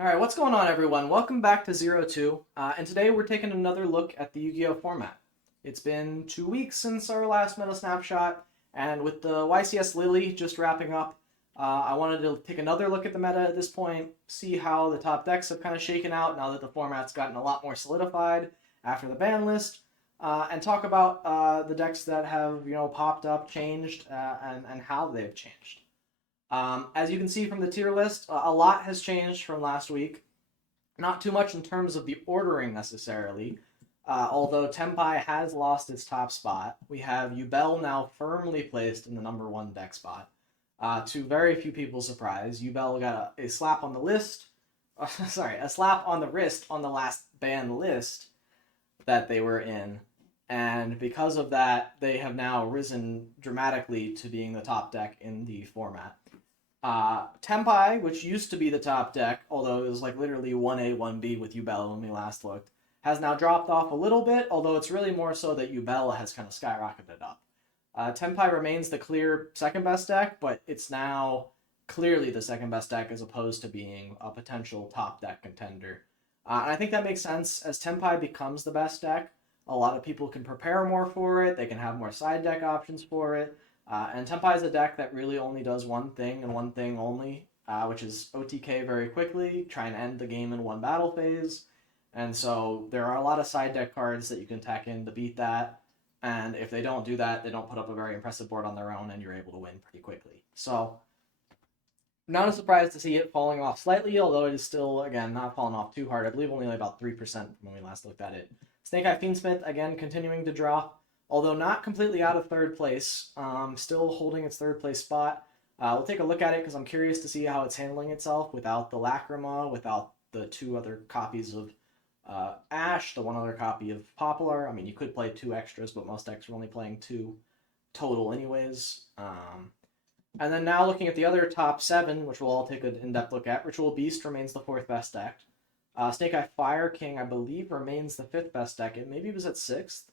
Alright, what's going on everyone? Welcome back to Zero Two, and today we're taking another look at the Yu-Gi-Oh format. It's been 2 weeks since our last Meta Snapshot, and with the YCS Lille just wrapping up, I wanted to take another look at the meta at this point, see how the top decks have kind of shaken out now that the format's gotten a lot more solidified after the ban list, and talk about the decks that have popped up, changed, and how they've changed. As you can see from the tier list, a lot has changed from last week. Not too much in terms of the ordering necessarily, although Tenpai has lost its top spot. We have Yubel now firmly placed in the #1 deck spot. To very few people's surprise, Yubel got a slap on the list. A slap on the wrist on the last ban list that they were in. And because of that, they have now risen dramatically to being the top deck in the format. Tenpai, which used to be the top deck, although it was like literally 1A, 1B with Yubel when we last looked, has now dropped off a little bit, although it's really more so that Yubel has kind of skyrocketed up. Tenpai remains the clear second best deck, but it's now clearly the second best deck as opposed to being a potential top deck contender. And I think that makes sense. As Tenpai becomes the best deck, a lot of people can prepare more for it, they can have more side deck options for it. And Tenpai is a deck that really only does one thing and one thing only, which is OTK very quickly, try and end the game in one battle phase. And so there are a lot of side deck cards that you can tack in to beat that. And if they don't do that, they don't put up a very impressive board on their own, and you're able to win pretty quickly. So, not a surprise to see it falling off slightly, although it is still, again, not falling off too hard. I believe only about 3% when we last looked at it. Snake Eye Fiendsmith, again, continuing to drop. Although not completely out of third place, still holding its third place spot. We'll take a look at it because I'm curious to see how it's handling itself without the Lacrima, without the 2 other copies of Ash, the 1 other copy of Poplar. I mean, you could play 2 extras, but most decks are only playing 2 total anyways. And then now looking at the other top 7, which we'll all take an in-depth look at, Ritual Beast remains the 4th best deck. Snake Eye Fire King, I believe, remains the 5th best deck. It maybe was at 6th.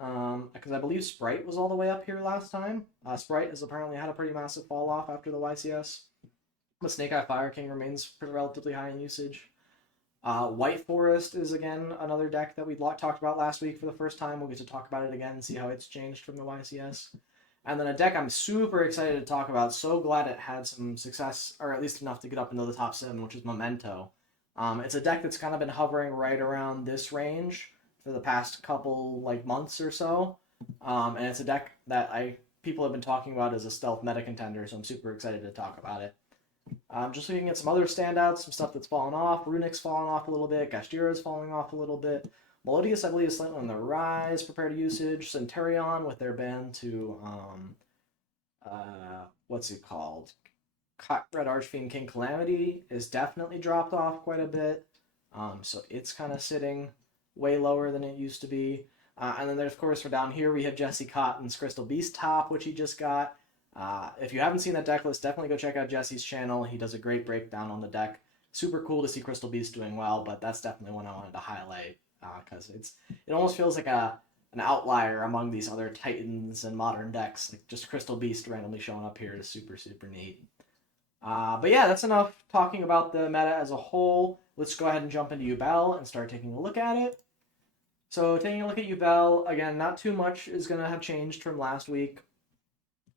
Because I believe Sprite was all the way up here last time. Sprite has apparently had a pretty massive fall off after the YCS. But Snake Eye Fire King remains relatively high in usage. White Forest is again another deck that we talked about last week for the first time. We'll get to talk about it again and see how it's changed from the YCS. And then a deck I'm super excited to talk about. So glad it had some success, or at least enough to get up into the top 7, which is Memento. It's a deck that's kind of been hovering right around this range for the past couple months or so, and it's a deck that people have been talking about as a stealth meta contender, so I'm super excited to talk about it. Just looking at some other standouts, some stuff that's fallen off. Runic's fallen off a little bit. Gastira's falling off a little bit. Melodious, I believe, is slightly on the rise. Prepared usage. Centurion with their ban to what's it called? Red Archfiend King Calamity is definitely dropped off quite a bit. So it's kind of sitting way lower than it used to be. And then there's, of course, for down here, we have Jesse Cotton's Crystal Beast top, which he just got. If you haven't seen that deck list, definitely go check out Jesse's channel. He does a great breakdown on the deck. Super cool to see Crystal Beast doing well, but that's definitely one I wanted to highlight because it almost feels like an outlier among these other Titans and modern decks. Like just Crystal Beast randomly showing up here is super, super neat. But yeah, that's enough talking about the meta as a whole. Let's go ahead and jump into Yubel and start taking a look at it. So taking a look at Yubel, again, not too much is going to have changed from last week.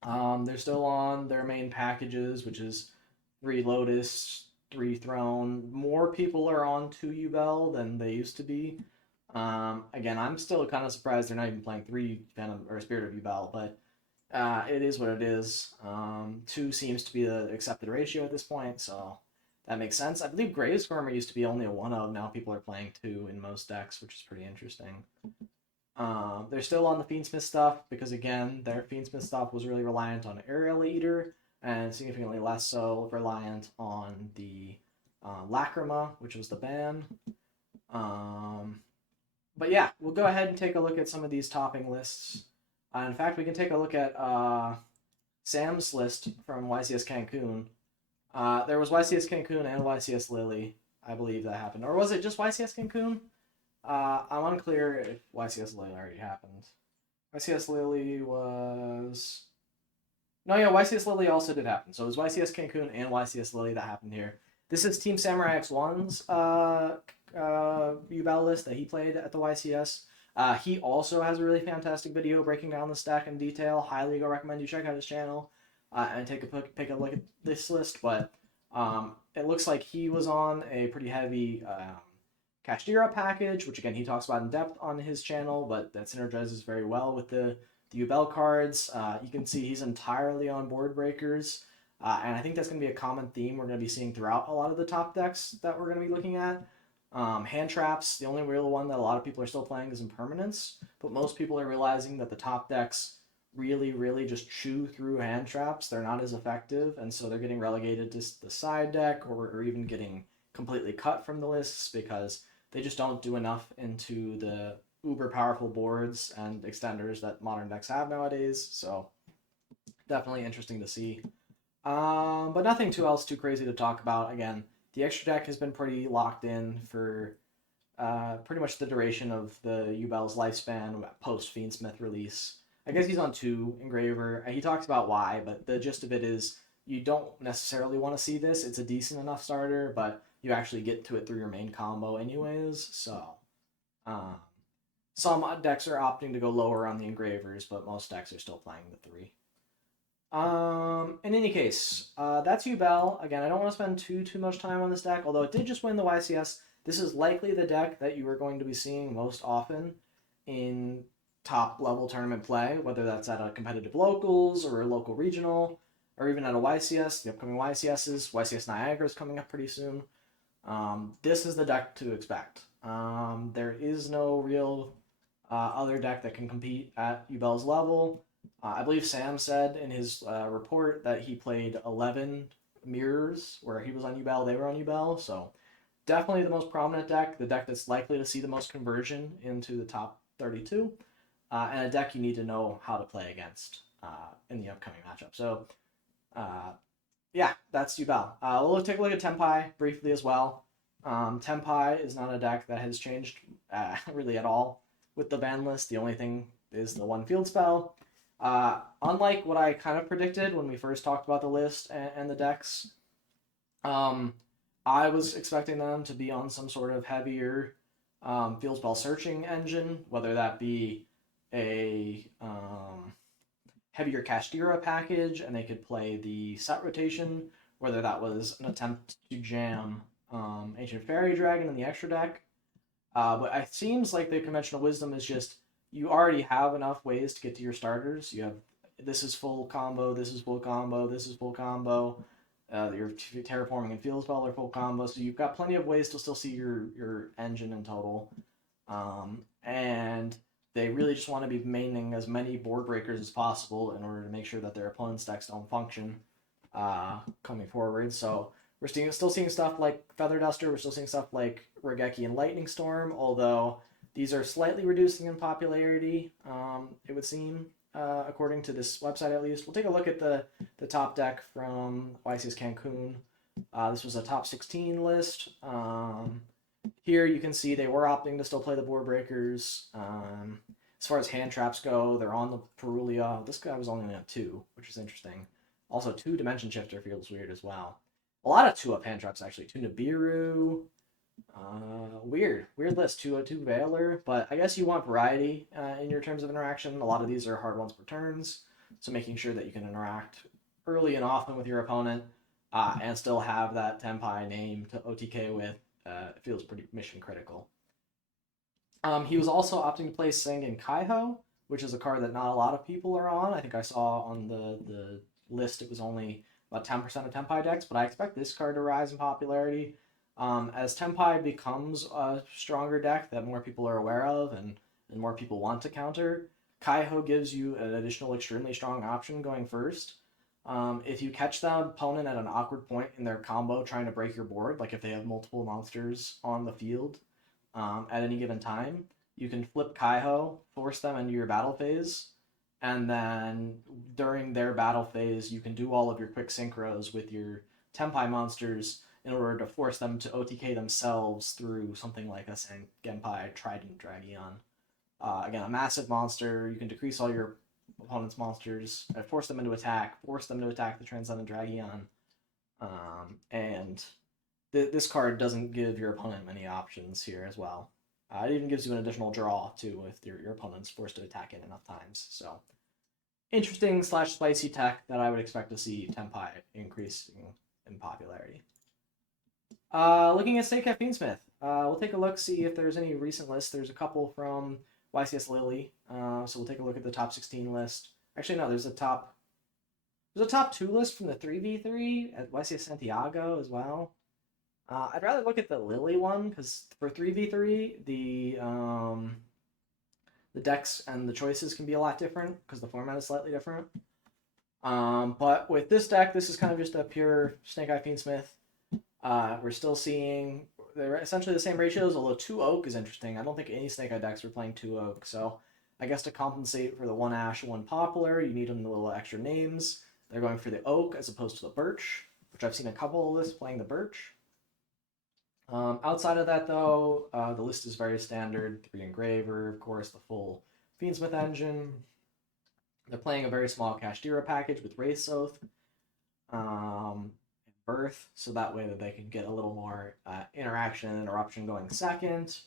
They're still on their main packages, which is 3 Lotus, 3 Throne. More people are on 2 Yubel than they used to be. Again, I'm still kind of surprised they're not even playing 3 Phantom or Spirit of Yubel, but it is what it is. 2 seems to be the accepted ratio at this point, so that makes sense. I believe Gravesformer used to be only a 1-of. Now people are playing 2 in most decks, which is pretty interesting. They're still on the Fiendsmith stuff because, again, their Fiendsmith stuff was really reliant on Aerial Eater and significantly less so reliant on the Lacrima, which was the ban. But yeah, we'll go ahead and take a look at some of these topping lists. In fact, we can take a look at Sam's list from YCS Cancun. There was YCS Cancun and YCS Lille. I believe that happened. Or was it just YCS Cancun? I'm unclear if YCS Lille already happened. YCS Lille was... No, yeah, YCS Lille also did happen. So it was YCS Cancun and YCS Lille that happened here. This is Team Samurai X1's Yubel list that he played at the YCS. He also has a really fantastic video breaking down the stack in detail. Highly recommend you check out his channel and take a look at this list. But it looks like he was on a pretty heavy Kashtira package, which again he talks about in depth on his channel, but that synergizes very well with the Yubel cards. You can see he's entirely on board breakers, and I think that's going to be a common theme we're going to be seeing throughout a lot of the top decks that we're going to be looking at. Hand traps, the only real one that a lot of people are still playing is Impermanence, but most people are realizing that the top decks really just chew through hand traps. They're not as effective, and so they're getting relegated to the side deck, or even getting completely cut from the lists because they just don't do enough into the uber powerful boards and extenders that modern decks have nowadays. So definitely interesting to see. But nothing too crazy to talk about. Again, the extra deck has been pretty locked in for pretty much the duration of the Yubel's lifespan post Fiendsmith release. I guess he's on 2 Engraver. He talks about why, but the gist of it is you don't necessarily want to see this. It's a decent enough starter, but you actually get to it through your main combo anyways. So some decks are opting to go lower on the Engravers, but most decks are still playing the 3. In any case, that's Yubel. Again, I don't want to spend too much time on this deck, although it did just win the YCS. This is likely the deck that you are going to be seeing most often in top level tournament play, whether that's at a competitive locals or a local regional, or even at a YCS. The upcoming YCSs, YCS Niagara is coming up pretty soon. This is the deck to expect. There is no real other deck that can compete at Yubel's level. I believe Sam said in his report that he played 11 mirrors where he was on Yubel, they were on Yubel, so definitely the most prominent deck, the deck that's likely to see the most conversion into the top 32, and a deck you need to know how to play against in the upcoming matchup. So, yeah, that's Yubel. We'll take a look at Tenpai briefly as well. Tenpai is not a deck that has changed really at all with the ban list. The only thing is the 1 field spell. Unlike what I kind of predicted when we first talked about the list and the decks, I was expecting them to be on some sort of heavier field spell searching engine, whether that be a heavier Kashtira package and they could play the set rotation, whether that was an attempt to jam Ancient Fairy Dragon in the extra deck. But it seems like the conventional wisdom is just you already have enough ways to get to your starters. You have this is full combo, this is full combo, this is full combo. Your terraforming and field spell are full combo, so you've got plenty of ways to still see your engine in total. And they really just want to be maining as many board breakers as possible in order to make sure that their opponent's decks don't function coming forward. So we're still seeing stuff like Feather Duster, we're still seeing stuff like Regeki and Lightning Storm, although these are slightly reducing in popularity, it would seem, according to this website at least. We'll take a look at the top deck from YCS Cancun. This was a top 16 list. Here you can see they were opting to still play the board breakers. As far as hand traps go, they're on the Perulia. This guy was only on 2, which is interesting. Also, 2 Dimension Shifter feels weird as well. A lot of 2-up hand traps, actually. 2 Nibiru. Weird list. 202 Veiler, but I guess you want variety in your terms of interaction. A lot of these are hard ones per turns, so making sure that you can interact early and often with your opponent and still have that Tenpai name to OTK with feels pretty mission critical. He was also opting to play Sengen Kaiho, which is a card that not a lot of people are on. I think I saw on the list it was only about 10% of Tenpai decks, but I expect this card to rise in popularity. As Tenpai becomes a stronger deck that more people are aware of and more people want to counter, Kaiho gives you an additional extremely strong option going first. If you catch the opponent at an awkward point in their combo trying to break your board, like if they have multiple monsters on the field at any given time, you can flip Kaiho, force them into your battle phase, and then during their battle phase, you can do all of your quick synchros with your Tenpai monsters in order to force them to OTK themselves through something like a Genpai Trident Dragon. Again, a massive monster. You can decrease all your opponent's monsters, force them into attack, force them to attack the Transcendent Dragon, and this card doesn't give your opponent many options here as well. It even gives you an additional draw too if your opponent's forced to attack it enough times. So interesting / spicy tech that I would expect to see Tenpai increasing in popularity. Looking at Snake Fiendsmith, we'll take a look, see if there's any recent lists. There's a couple from YCS Lille, so we'll take a look at the top 16 list. Actually, no, there's a top 2 list from the 3v3 at YCS Santiago as well. I'd rather look at the Lille one because for 3v3, the decks and the choices can be a lot different because the format is slightly different. But with this deck, this is kind of just a pure Snake Fiendsmith. We're still seeing they're essentially the same ratios, although 2 Oak is interesting. I don't think any Snake Eye decks are playing 2 Oak, so I guess to compensate for the 1 Ash, 1 Poplar, you need them the little extra names. They're going for the Oak as opposed to the Birch, which I've seen a couple of lists playing the Birch. Outside of that, though, the list is very standard. 3 Engraver, of course, the full Fiendsmith engine. They're playing a very small Kashtira package with Wraith's Oath. Birth, so that way that they can get a little more interaction and interruption going second.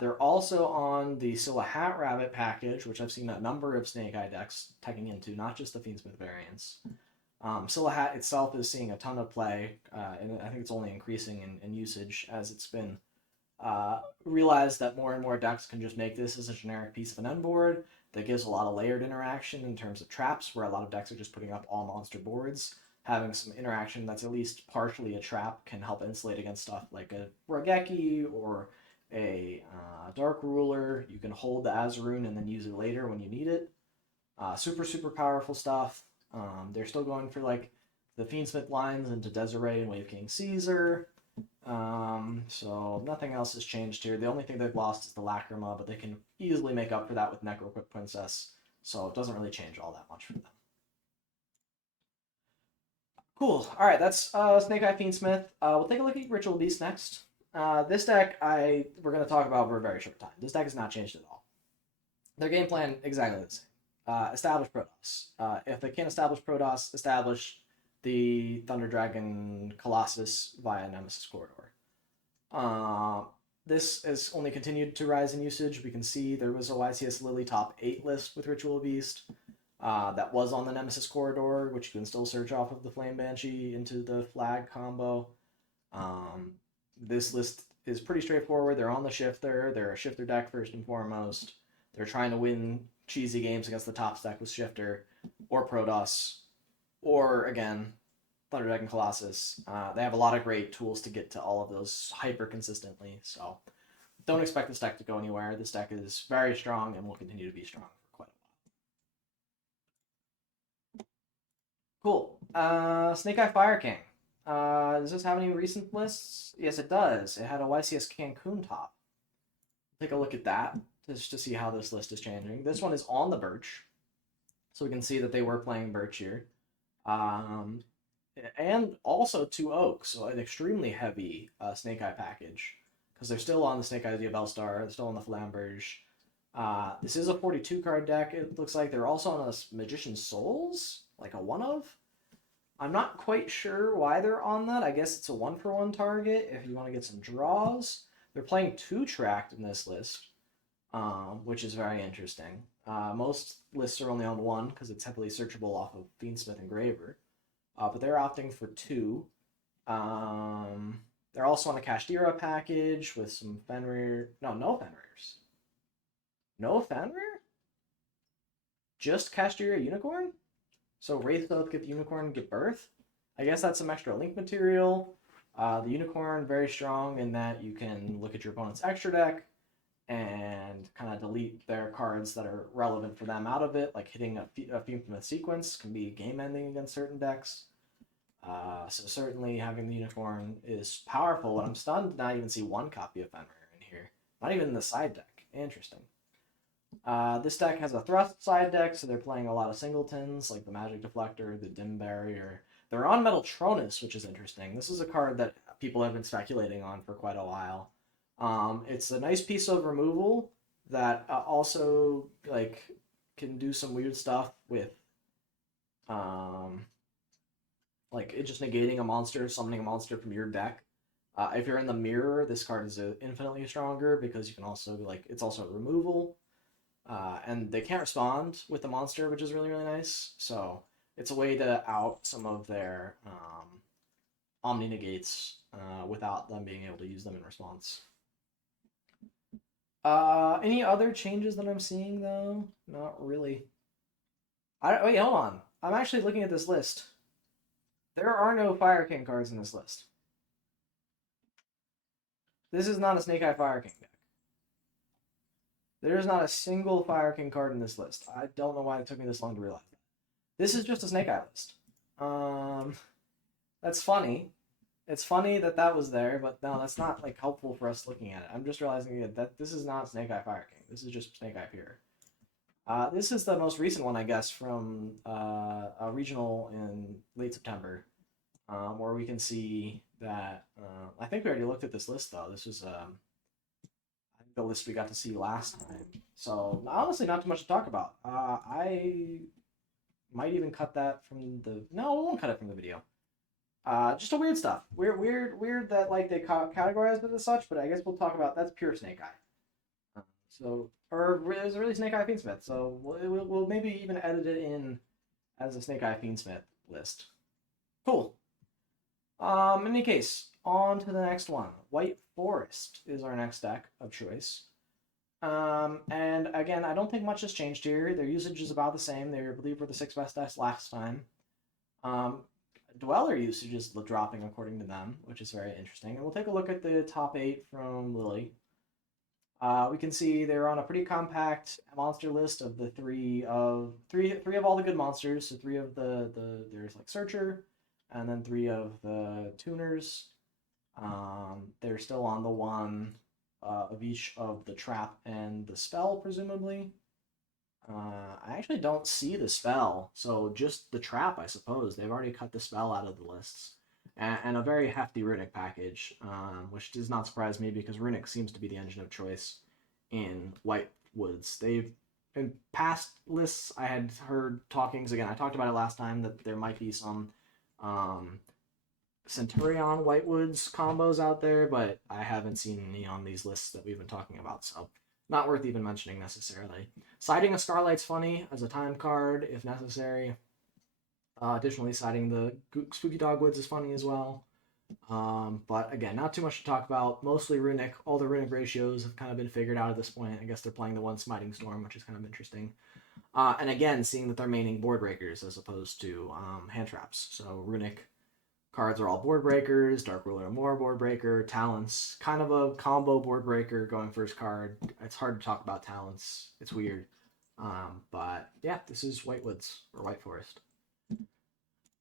They're also on the Scylla Hat Rabbit package, which I've seen a number of Snake Eye decks teching into, not just the Fiendsmith variants. Scylla Hat itself is seeing a ton of play, and I think it's only increasing in usage as it's been realized that more and more decks can just make this as a generic piece of an end board that gives a lot of layered interaction in terms of traps, where a lot of decks are just putting up all monster boards. Having some interaction that's at least partially a trap can help insulate against stuff like a Rogeki or a Dark Ruler. You can hold the Azaroon and then use it later when you need it. Super powerful stuff. They're still going for like the Fiendsmith lines into Desiree and Wave King Caesar. So nothing else has changed here. The only thing they've lost is the Lacrima, but they can easily make up for that with Necroquip Princess. So it doesn't really change all that much for them. Cool. All right, that's Snake Eye Fiendsmith. We'll take a look at Ritual Beast next. This deck we're going to talk about for a very short time. This deck has not changed at all. Their game plan exactly the same. Establish Protoss. If they can't establish Protoss, establish the Thunder Dragon Colossus via Nemesis Corridor. This has only continued to rise in usage. We can see there was a YCS Lille top 8 list with Ritual Beast. That was on the Nemesis Corridor, which you can still search off of the Flame Banshee into the flag combo. This list is pretty straightforward. They're on the shifter. They're a shifter deck first and foremost. They're trying to win cheesy games against the top stack with shifter or Protoss, or again, Thunder Dragon Colossus. They have a lot of great tools to get to all of those hyper consistently. So don't expect this deck to go anywhere. This deck is very strong and will continue to be strong. Cool. Snake Eye Fire King. Does this have any recent lists? Yes, it does. It had a YCS Cancun top. Take a look at that just to see how this list is changing. This one is on the Birch, so we can see that they were playing Birch here. And also 2 Oak, so an extremely heavy Snake Eye package, because they're still on the Snake Eye Yubel Star, they're still on the Flamberge. This is a 42 card deck, it looks like. They're also on a Magician's Souls, like a 1-of. I'm not quite sure why they're on that. I guess it's a 1-for-1 target if you want to get some draws. They're playing 2 Tracked in this list, which is very interesting. Most lists are only on 1 because it's heavily searchable off of Fiendsmith Engraver. But they're opting for 2. They're also on a Kashtira package with some Fenrir. No Fenrirs. No Fenrir? Just Kashtira Unicorn? So Wraith Oath get the Unicorn, get Birth? I guess that's some extra link material. The Unicorn, very strong in that you can look at your opponent's extra deck and kind of delete their cards that are relevant for them out of it, like hitting a Fiendsmith sequence can be game-ending against certain decks. So certainly having the Unicorn is powerful, and I'm stunned to not even see 1 copy of Fenrir in here. Not even in the side deck. Interesting. This deck has a Thrust side deck, so they're playing a lot of singletons, like the Magic Deflector, the Dim Barrier. They're on Metaltronus, which is interesting. This is a card that people have been speculating on for quite a while. It's a nice piece of removal that also like can do some weird stuff with like it just negating a monster, summoning a monster from your deck. If you're in the mirror, this card is infinitely stronger because you can also, like, it's also removal. And they can't respond with the monster, which is really, really nice. So it's a way to out some of their Omni Negates without them being able to use them in response. Any other changes that I'm seeing, though? Not really. Wait, hold on. I'm actually looking at this list. There are no Fire King cards in this list. This is not a Snake Eye Fire King deck. There is not a single Fire King card in this list. I don't know why it took me this long to realize that. This is just a Snake Eye list. That's funny. It's funny that that was there, but no, that's not like helpful for us looking at it. I'm just realizing that this is not Snake Eye Fire King. This is just Snake Eye Pure. This is the most recent one, I guess, from a regional in late September, where we can see that. I think we already looked at this list though. This was the list we got to see last time. So honestly, not too much to talk about. I might even cut that from the. No, we won't cut it from the video. Just a weird stuff. Weird that like they categorized it as such, but I guess we'll talk about that's pure Snake Eye. Or is it really Snake Eye Fiendsmith? So we'll maybe even edit it in as a Snake Eye Fiendsmith list. Cool. In any case, on to the next one. White Forest is our next deck of choice. And again, I don't think much has changed here. Their usage is about the same. They, I believe, were the 6 best decks last time. Dweller usage is dropping according to them, which is very interesting. And we'll take a look at the top 8 from Lille. We can see they're on a pretty compact monster list of the three of all the good monsters. So 3 of there's like Searcher, and then 3 of the tuners. They're still on the 1 of each of the trap and the spell, presumably. I actually don't see the spell, so just the trap, I suppose. They've already cut the spell out of the lists. And a very hefty Runic package, which does not surprise me because Runic seems to be the engine of choice in White Woods. They've, in past lists, I had heard talkings, again, I talked about it last time, that there might be some Centurion White Woods combos out there, but I haven't seen any on these lists that we've been talking about, so not worth even mentioning necessarily. Siding a Starlight's funny as a time card if necessary. Additionally, siding the Spooky Dogwoods is funny as well. But again, not too much to talk about. Mostly Runic. All the Runic ratios have kind of been figured out at this point. I guess they're playing the 1 Smiting Storm, which is kind of interesting. And again, seeing that they're maining board breakers as opposed to hand traps. So Runic cards are all board breakers. Dark Ruler more board breaker. Talents, kind of a combo board breaker going first card. It's hard to talk about Talents. It's weird. But yeah, this is White Woods or White Forest.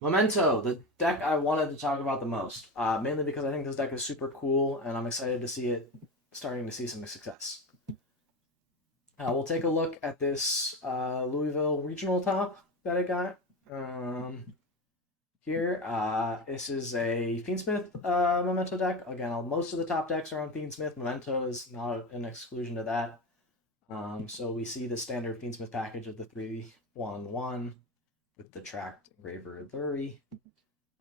Memento, the deck I wanted to talk about the most, mainly because I think this deck is super cool, and I'm excited to see it starting to see some success. We'll take a look at this Louisville regional top that I got here. This is a Fiendsmith Memento deck. Again, most of the top decks are on Fiendsmith. Memento is not an exclusion to that. So we see the standard Fiendsmith package of the 3/1/1 with the tracked Engraver Lurie.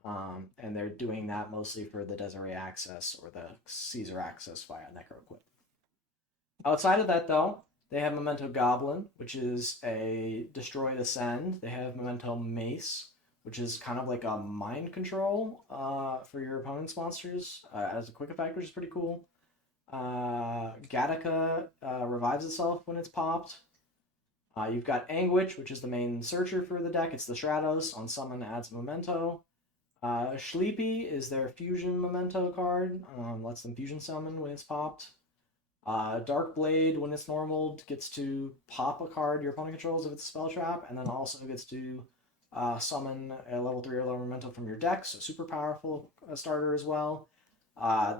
And they're doing that mostly for the Desiree access or the Caesar access via Necroquip. Outside of that, though, they have Memento Goblin, which is a Destroy the Send. They have Memento Mace, which is kind of like a mind control for your opponent's monsters as a quick effect, which is pretty cool. Gattaca revives itself when it's popped. You've got Anguish, which is the main searcher for the deck. It's the Stratos. On summon, adds Memento. Sleepy is their fusion Memento card. Lets them fusion summon when it's popped. Dark Blade, when it's normal, gets to pop a card your opponent controls if it's a spell trap, and then also gets to summon a level 3 or lower Memento from your deck, so super powerful starter as well.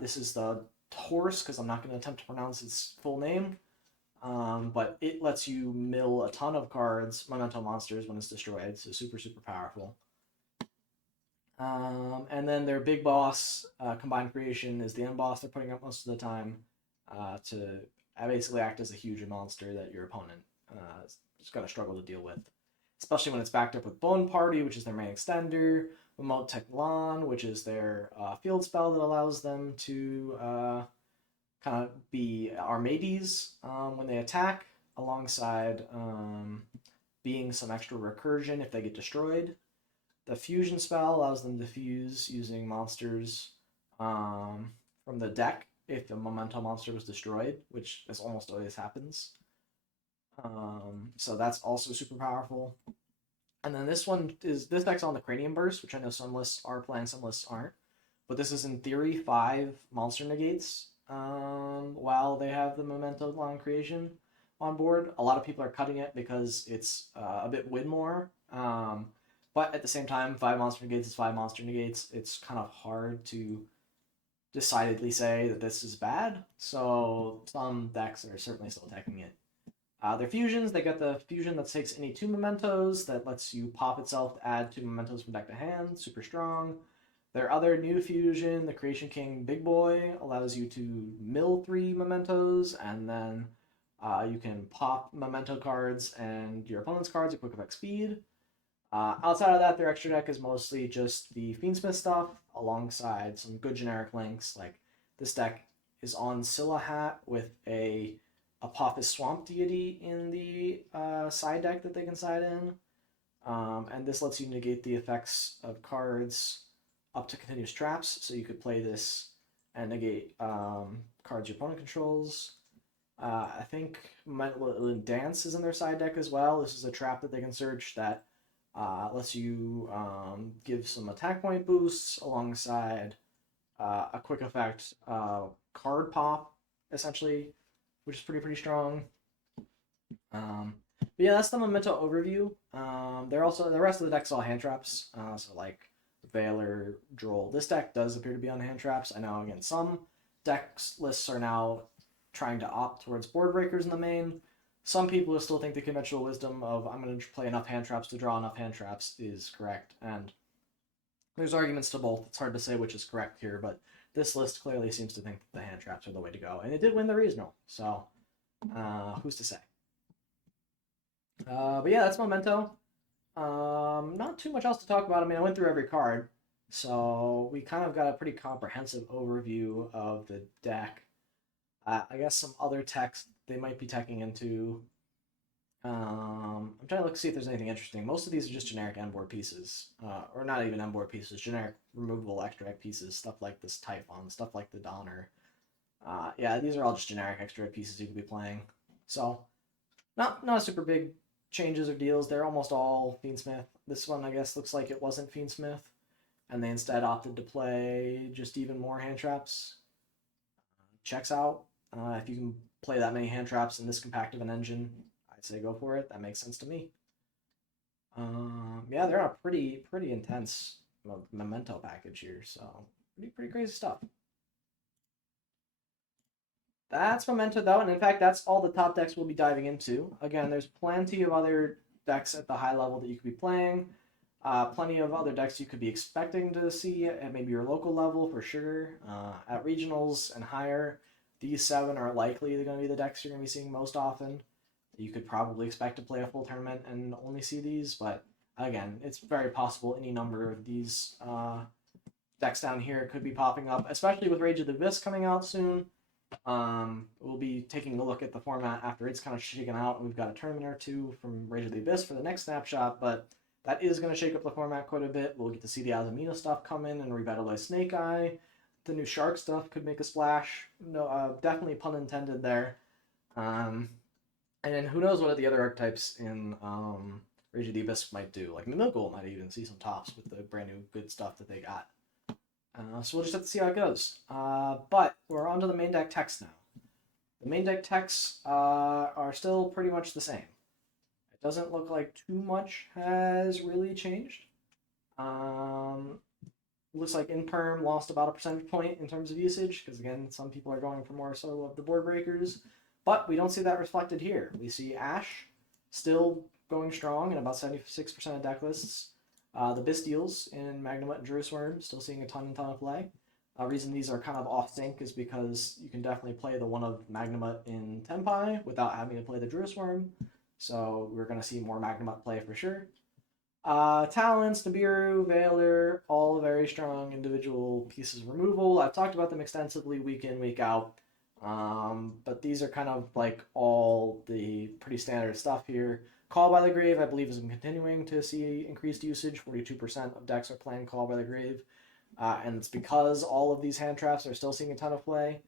This is the Horse, because I'm not going to attempt to pronounce its full name. But it lets you mill a ton of cards, Memento monsters, when it's destroyed, so super, super powerful. And then their big boss, Combined Creation, is the end boss they're putting up most of the time to basically act as a huge monster that your opponent is going to struggle to deal with. Especially when it's backed up with Bone Party, which is their main extender, Lan, which is their field spell that allows them to kind of be Armades when they attack, alongside being some extra recursion if they get destroyed. The fusion spell allows them to fuse using monsters from the deck if a Memento monster was destroyed, which is almost always happens. So that's also super powerful. And then this deck's on the Cranium Burst, which I know some lists are playing, some lists aren't. But this is in theory 5 monster negates while they have the Memento line creation on board. A lot of people are cutting it because it's a bit win more. But at the same time, 5 monster negates is 5 monster negates. It's kind of hard to decidedly say that this is bad. So some decks are certainly still taking it. Their fusions, they got the fusion that takes any 2 mementos that lets you pop itself to add 2 mementos from deck to hand. Super strong. Their other new fusion, the Creation King Big Boy, allows you to mill 3 mementos, and then you can pop memento cards and your opponent's cards at quick effect speed. Outside of that, their extra deck is mostly just the Fiendsmith stuff, alongside some good generic links. Like this deck is on Scylla Hat with a Apophis Swamp Deity in the side deck that they can side in. And this lets you negate the effects of cards up to continuous traps, so you could play this and negate cards your opponent controls. I think Dance is in their side deck as well. This is a trap that they can search that lets you give some attack point boosts alongside a quick effect card pop, essentially, which is pretty strong. But yeah, that's the Memento overview. They're also the rest of the deck's all hand traps. So like Veiler, Droll. This deck does appear to be on hand traps. I know again some decks lists are now trying to opt towards board breakers in the main. Some people still think the conventional wisdom of I'm going to play enough hand traps to draw enough hand traps is correct, and there's arguments to both. It's hard to say which is correct here, but this list clearly seems to think that the hand traps are the way to go, and it did win the regional, so who's to say? But yeah, that's Memento. Not too much else to talk about. I mean, I went through every card, so we kind of got a pretty comprehensive overview of the deck. I guess some other techs they might be teching into. I'm trying to look see if there's anything interesting. Most of these are just generic end-board pieces, or not even end-board pieces, generic removable extra deck pieces, stuff like this Typhon, stuff like the Donner. Yeah, these are all just generic extra deck pieces you could be playing. So, not super big changes or deals. They're almost all Fiendsmith. This one, I guess, looks like it wasn't Fiendsmith, and they instead opted to play just even more hand traps. Checks out. If you can play that many hand traps in this compact of an engine, I'd say go for it. That makes sense to me. Yeah, they're on a pretty intense Memento package here, so pretty crazy stuff. That's Memento though, and in fact, that's all the top decks we'll be diving into. Again, there's plenty of other decks at the high level that you could be playing. Plenty of other decks you could be expecting to see at maybe your local level for sure. At regionals and higher, these 7 are likely going to be the decks you're going to be seeing most often. You could probably expect to play a full tournament and only see these, but again, it's very possible any number of these decks down here could be popping up, especially with Rage of the Abyss coming out soon. We'll be taking a look at the format after it's kind of shaken out, and we've got a tournament or two from Rage of the Abyss for the next snapshot, but that is going to shake up the format quite a bit. We'll get to see the Azamina stuff come in and revitalize Snake Eye. The new Shark stuff could make a splash. No, definitely pun intended there. And then who knows what the other archetypes in Rage of the Abyss might do. Like Mimikul might even see some tops with the brand new good stuff that they got. So we'll just have to see how it goes. But we're on to the main deck text now. The main deck texts are still pretty much the same. It doesn't look like too much has really changed. Looks like Imperm lost about a percentage point in terms of usage, because again, some people are going for more so of the board breakers. But we don't see that reflected here. We see Ash still going strong in about 76% of deck lists. The Bystials in Magnemite and Druisworm still seeing a ton of play. Reason these are kind of off sync is because you can definitely play the one of Magnemite in Tenpai without having to play the Druisworm. So we're going to see more Magnemite play for sure. Talents, Nibiru, Veiler, all very strong individual pieces of removal. I've talked about them extensively week in, week out. But these are kind of like all the pretty standard stuff here. Call by the Grave, I believe, is continuing to see increased usage. 42% of decks are playing Call by the Grave. And it's because all of these hand traps are still seeing a ton of play.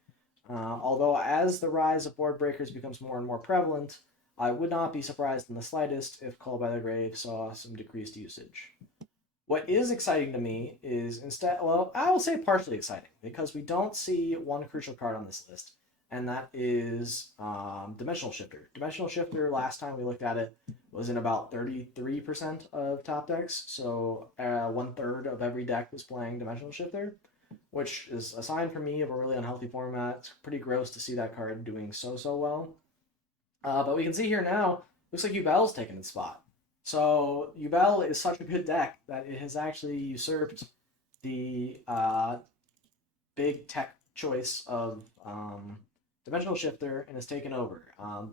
Although as the rise of board breakers becomes more and more prevalent, I would not be surprised in the slightest if Call by the Grave saw some decreased usage. What is exciting to me is instead, well, I will say partially exciting, because we don't see one crucial card on this list, and that is Dimensional Shifter. Dimensional Shifter, last time we looked at it, was in about 33% of top decks, so 1/3 of every deck was playing Dimensional Shifter, which is a sign for me of a really unhealthy format. It's pretty gross to see that card doing so well. But we can see here now, looks like Yubel's taken its spot. So Yubel is such a good deck that it has actually usurped the big tech choice of Dimensional Shifter and has taken over.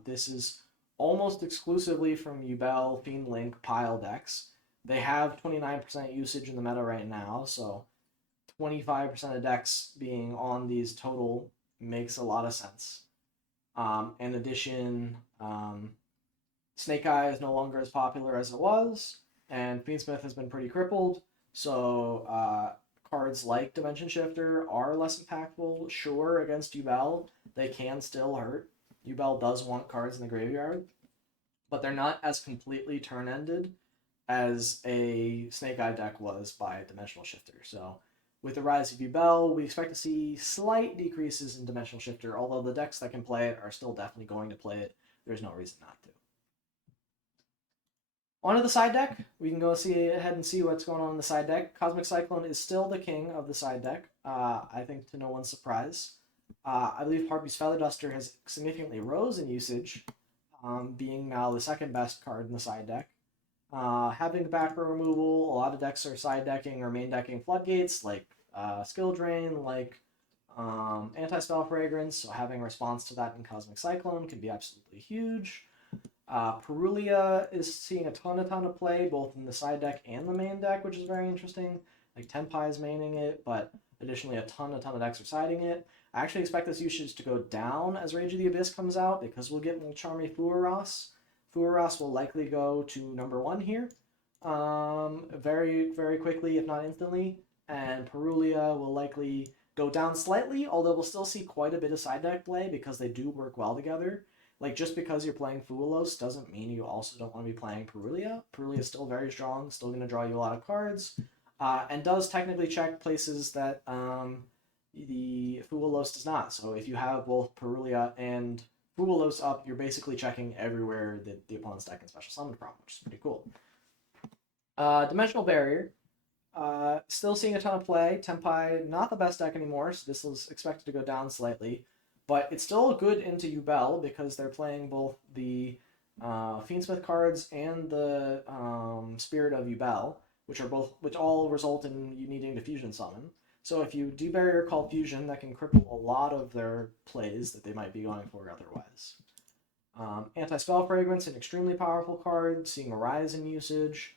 This is almost exclusively from Yubel Fiend Link pile decks. They have 29% usage in the meta right now, so 25% of decks being on these total makes a lot of sense. In addition, Snake Eye is no longer as popular as it was, and Fiendsmith has been pretty crippled, so cards like Dimension Shifter are less impactful. Sure, against Yubel, they can still hurt. Yubel does want cards in the graveyard, but they're not as completely turn-ended as a Snake Eye deck was by Dimensional Shifter. So with the rise of Yubel, we expect to see slight decreases in Dimensional Shifter, although the decks that can play it are still definitely going to play it. There's no reason not to. On to the side deck. We can go ahead and see what's going on in the side deck. Cosmic Cyclone is still the king of the side deck, I think to no one's surprise. I believe Harpy's Feather Duster has significantly rose in usage, being now the second best card in the side deck. Having back row removal, a lot of decks are side decking or main decking Floodgates, like Skill Drain, like Anti-Spell Fragrance, so having a response to that in Cosmic Cyclone can be absolutely huge. Perulia is seeing a ton of play, both in the side deck and the main deck, which is very interesting. Like Tenpai is maining it, but additionally a ton of decks are siding it. I actually expect this usage to go down as Rage of the Abyss comes out, because we'll get Charmy Fuaros. Fuaros will likely go to number 1 here, very quickly, if not instantly, and Perulia will likely go down slightly, although we'll still see quite a bit of side deck play because they do work well together. Like, just because you're playing Fualos doesn't mean you also don't want to be playing Perulia. Perulia is still very strong, still going to draw you a lot of cards, and does technically check places that the Fualos does not. So if you have both Perulia and Fualos up, you're basically checking everywhere that the opponent's deck can special summon from, which is pretty cool. Dimensional Barrier, still seeing a ton of play. Tenpai, not the best deck anymore, so this is expected to go down slightly. But it's still good into Yubel because they're playing both the Fiendsmith cards and the Spirit of Yubel, which all result in you needing to fusion summon. So if you do Barrier Call Fusion, that can cripple a lot of their plays that they might be going for otherwise. Anti-Spell Fragrance, an extremely powerful card, seeing a rise in usage.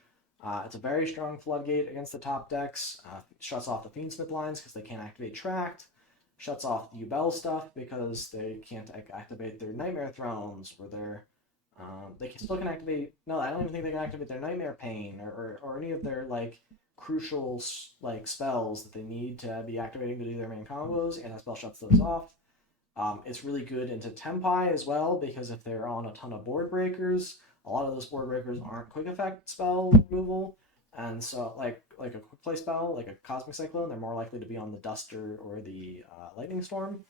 It's a very strong floodgate against the top decks. Shuts off the Fiendsmith lines because they can't activate Tract. Shuts off the Yubel stuff because they can't activate their Nightmare Thrones, or their they still can activate. No, I don't even think they can activate their Nightmare Pain or any of their like crucial like spells that they need to be activating to do their main combos. Anti-Spell shuts those off. It's really good into Tenpai as well, because if they're on a ton of board breakers, a lot of those board breakers aren't quick effect spell removal, and so like a quick play spell like a Cosmic Cyclone, they're more likely to be on the Duster or the Lightning Storm,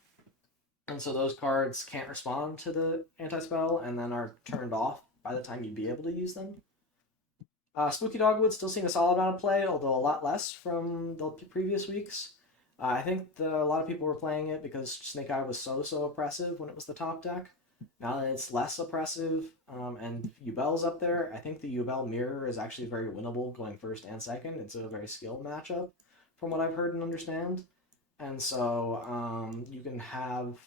and so those cards can't respond to the anti-spell and then are turned off by the time you'd be able to use them. Spooky Dogwood still seeing a solid amount of play, although a lot less from the previous weeks. I think a lot of people were playing it because Snake Eye was so oppressive when it was the top deck. Now that it's less oppressive, and Yubel's up there, I think the Yubel Mirror is actually very winnable going first and second. It's a very skilled matchup, from what I've heard and understand. And so you can have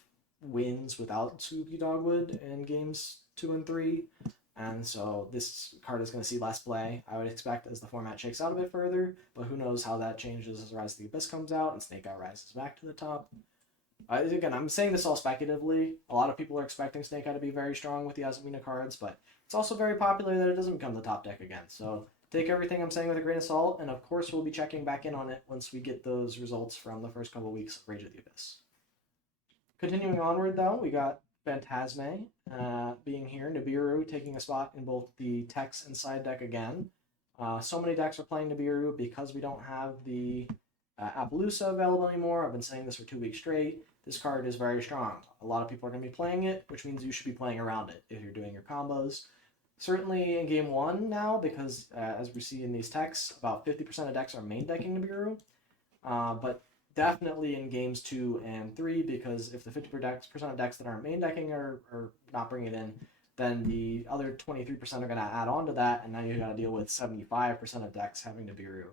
wins without Spooky Dogwood in games 2 and 3. and so this card is going to see less play, I would expect, as the format shakes out a bit further, but who knows how that changes as Rise of the Abyss comes out and Snake Eye rises back to the top. Again, I'm saying this all speculatively. A lot of people are expecting Snake Eye to be very strong with the Azumina cards, but it's also very popular that it doesn't become the top deck again. So take everything I'm saying with a grain of salt, and of course we'll be checking back in on it once we get those results from the first couple weeks of Rage of the Abyss. Continuing onward, though, we got Phantasme being here, Nibiru taking a spot in both the Tex and side deck again. So many decks are playing Nibiru because we don't have the Appaloosa available anymore. I've been saying this for 2 weeks straight. This card is very strong. A lot of people are going to be playing it, which means you should be playing around it if you're doing your combos. Certainly in Game 1 now, because as we see in these texts, about 50% of decks are main decking Nibiru. But definitely in Games 2 and 3, because if the 50% of decks that aren't main decking are not bringing it in, then the other 23% are going to add on to that, and now you got to deal with 75% of decks having Nibiru.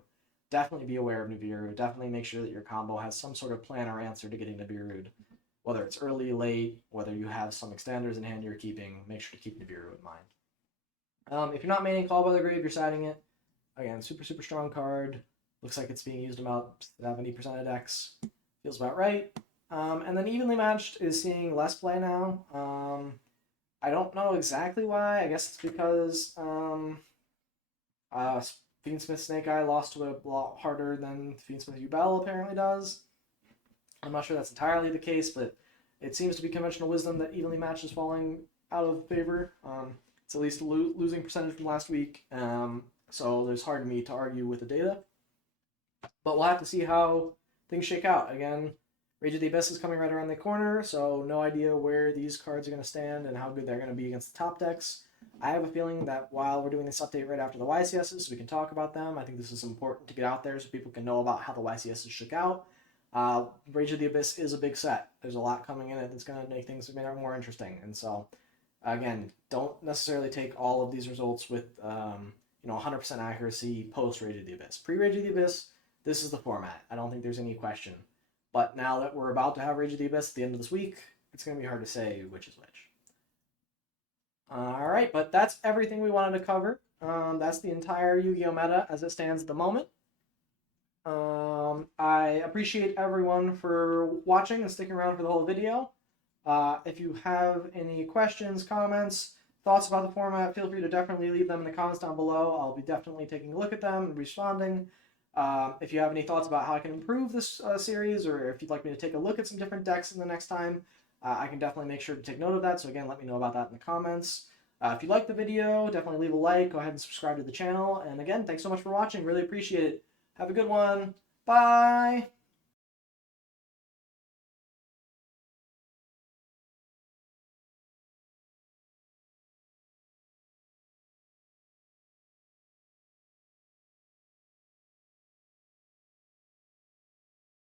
Definitely be aware of Nibiru. Definitely make sure that your combo has some sort of plan or answer to getting Nibiru'd. Whether it's early, late, whether you have some extenders in hand you're keeping, make sure to keep Nibiru in mind. If you're not maining Call by the Grave, you're siding it. Again, super strong card. Looks like it's being used about 70% of decks. Feels about right. And then Evenly Matched is seeing less play now. I don't know exactly why. I guess it's because Fiendsmith Snake Eye lost to a lot harder than Fiendsmith Yubel apparently does. I'm not sure that's entirely the case, but it seems to be conventional wisdom that Evenly Matched is falling out of favor. It's at least a losing percentage from last week, so there's hard for me to argue with the data. But we'll have to see how things shake out. Again, Rage of the Abyss is coming right around the corner, so no idea where these cards are going to stand and how good they're going to be against the top decks. I have a feeling that while we're doing this update right after the YCSs, we can talk about them. I think this is important to get out there so people can know about how the YCSs shook out. Rage of the Abyss is a big set. There's a lot coming in it that's going to make things more interesting. And so, again, don't necessarily take all of these results with 100% accuracy post Rage of the Abyss. Pre-Rage of the Abyss, this is the format. I don't think there's any question. But now that we're about to have Rage of the Abyss at the end of this week, it's going to be hard to say which is which. Alright, but that's everything we wanted to cover. That's the entire Yu-Gi-Oh! Meta as it stands at the moment. I appreciate everyone for watching and sticking around for the whole video. If you have any questions, comments, thoughts about the format, feel free to definitely leave them in the comments down below. I'll be definitely taking a look at them and responding. If you have any thoughts about how I can improve this series, or if you'd like me to take a look at some different decks in the next time, I can definitely make sure to take note of that. So again, let me know about that in the comments. If you liked the video, definitely leave a like. Go ahead and subscribe to the channel. And again, thanks so much for watching. Really appreciate it. Have a good one. Bye!